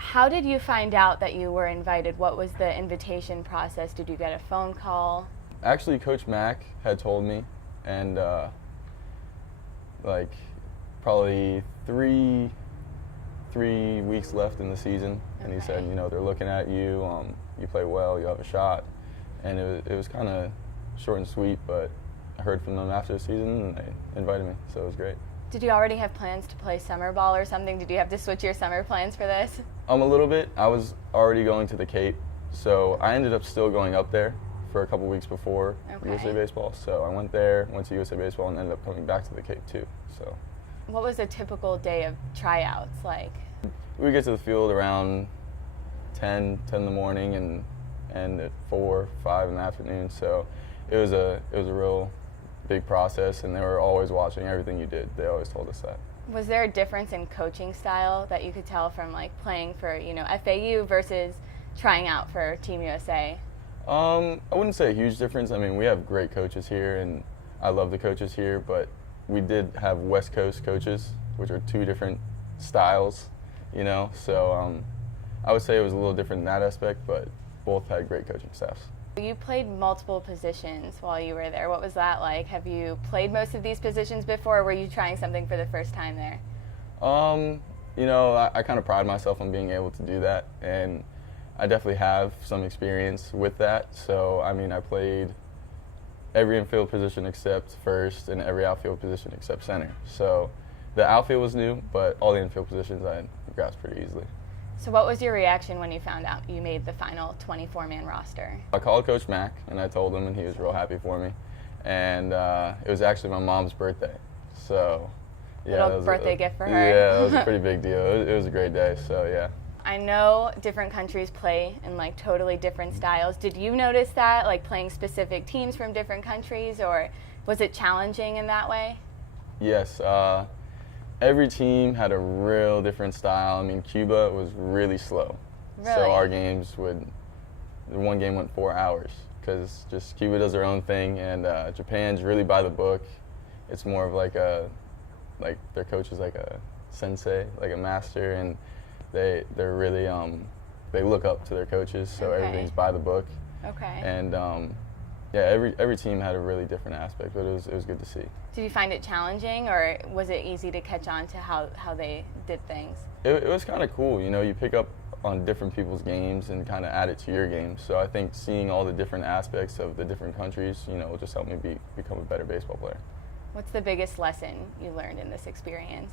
How did you find out that you were invited? What was the invitation process? Did you get a phone call? Actually, Coach Mack had told me, and like probably three weeks left in the season, and he said, they're looking at you. You play well. You have a shot. And it was kind of short and sweet, but I heard from them after the season, and they invited me, so it was great. Did you already have plans to play summer ball or something? Did you have to switch your summer plans for this? A little bit. I was already going to the Cape, so I ended up still going up there for a couple weeks before USA Baseball. So I went there, went to USA Baseball, and ended up coming back to the Cape too. So. What was a typical day of tryouts like? We get to the field around 10 in the morning and at 4, 5 in the afternoon. So it was a real big process, and they were always watching everything you did. They always told us that. Was there a difference in coaching style that you could tell from like playing for FAU versus trying out for Team USA? I wouldn't say a huge difference. I mean, we have great coaches here, and I love the coaches here, but we did have West Coast coaches, which are 2 different styles, So I would say it was a little different in that aspect, but both had great coaching staffs. You played multiple positions while you were there. What was that like? Have you played most of these positions before, or were you trying something for the first time there? I kind of pride myself on being able to do that, and I definitely have some experience with that. So, I mean, I played every infield position except first and every outfield position except center. So the outfield was new, but all the infield positions I grasped pretty easily. So what was your reaction when you found out you made the final 24-man roster? I called Coach Mack, and I told him, and he was real happy for me. And it was actually my mom's birthday. So, yeah. Little birthday gift for her. Yeah, it was a pretty big deal. It was a great day, so yeah. I know different countries play in like totally different styles. Did you notice that, like playing specific teams from different countries, or was it challenging in that way? Yes. Every team had a real different style. I mean, Cuba was really slow. Really? So our games one game went 4 hours because just Cuba does their own thing, and Japan's really by the book. It's more of like their coach is like a sensei, like a master, and they're really they look up to their coaches, so everything's by the book. Okay. And every team had a really different aspect, but it was good to see. Did you find it challenging, or was it easy to catch on to how they did things? It was kind of cool. You pick up on different people's games and kind of add it to your game. So I think seeing all the different aspects of the different countries, will just help me become a better baseball player. What's the biggest lesson you learned in this experience?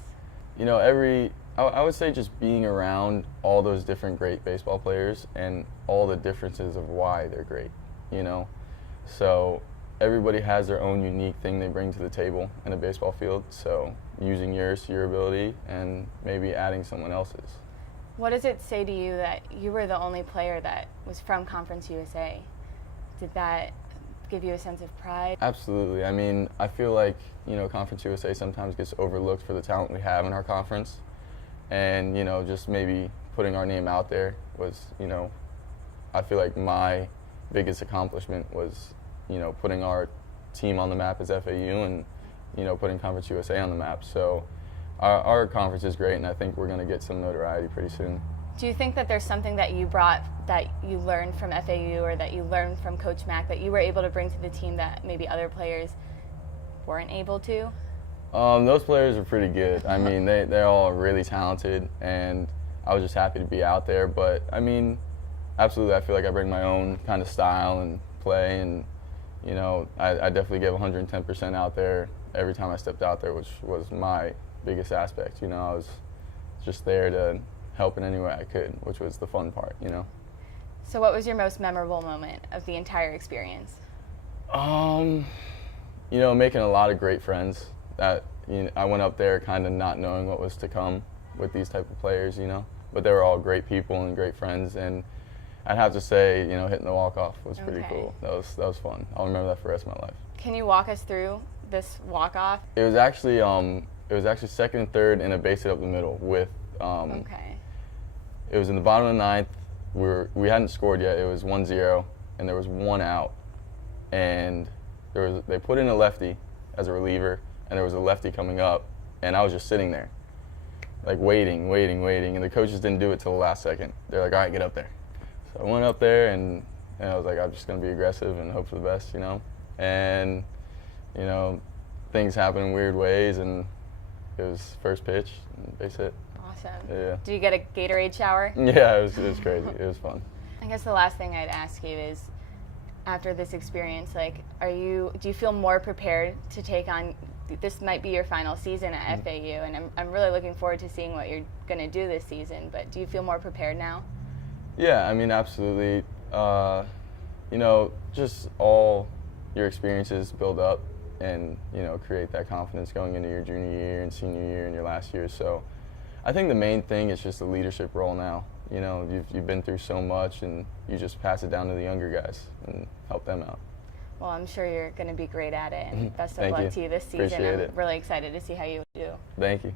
I would say just being around all those different great baseball players and all the differences of why they're great, So everybody has their own unique thing they bring to the table in a baseball field, so using yours to your ability and maybe adding someone else's. What does it say to you that you were the only player that was from Conference USA? Did that give you a sense of pride? Absolutely. I mean, I feel like, Conference USA sometimes gets overlooked for the talent we have in our conference, and, just maybe putting our name out there was, I feel like my biggest accomplishment was putting our team on the map as FAU and, putting Conference USA on the map. So our conference is great, and I think we're going to get some notoriety pretty soon. Do you think that there's something that you brought, that you learned from FAU or that you learned from Coach Mack that you were able to bring to the team that maybe other players weren't able to? Those players are pretty good. I mean, they're all really talented, and I was just happy to be out there. But, I mean, absolutely, I feel like I bring my own kind of style and play, and I definitely gave 110% out there every time I stepped out there, which was my biggest aspect. I was just there to help in any way I could, which was the fun part, So what was your most memorable moment of the entire experience? Making a lot of great friends. That I went up there kind of not knowing what was to come with these type of players, but they were all great people and great friends, and I'd have to say, hitting the walk-off was pretty cool. That was fun. I'll remember that for the rest of my life. Can you walk us through this walk-off? It was actually second and third and a base hit up the middle with. It was in the bottom of the ninth. We hadn't scored yet. It was 1-0, and there was 1 out, and they put in a lefty as a reliever, and there was a lefty coming up, and I was just sitting there. like waiting, and the coaches didn't do it till the last second. They're like, all right, get up there. So I went up there, and I was like, I'm just going to be aggressive and hope for the best, you know. And, you know, things happen in weird ways, and it was first pitch, and base hit. Awesome. Yeah. Did you get a Gatorade shower? Yeah, it was crazy. It was fun. I guess the last thing I'd ask you is, after this experience, like, do you feel more prepared to take on, this might be your final season at FAU, and I'm really looking forward to seeing what you're going to do this season, but do you feel more prepared now? Yeah, I mean, absolutely. You know, just all your experiences build up and, you know, create that confidence going into your junior year and senior year and your last year. So I think the main thing is just the leadership role now. You know, you've been through so much, and you just pass it down to the younger guys and help them out. Well, I'm sure you're going to be great at it, and best of Thank luck you. to you this season. Appreciate I'm it. really excited to see how you do. Thank you.